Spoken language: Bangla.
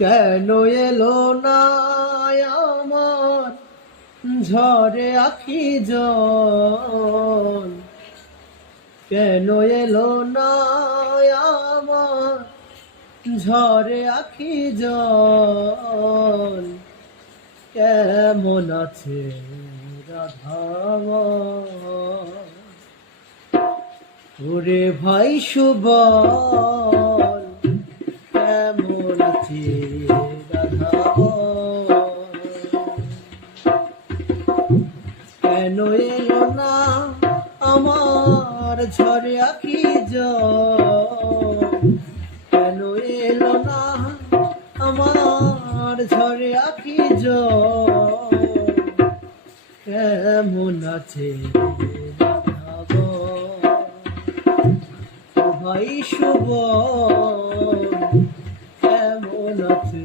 কেন এলো না আমার ঝরে আখি জল? কেন এলো না আমার ঝরে আখি জল? কেমন আছে রাধামন? ওরে ভাই সুবল, কেমন আছে রাধামন? কেন এলো না আমার ঝরে আখি জল? কেন এলো না আমার ঝরে আখি জল? কেমন আছে ভাই শুভ, কেমন আছে?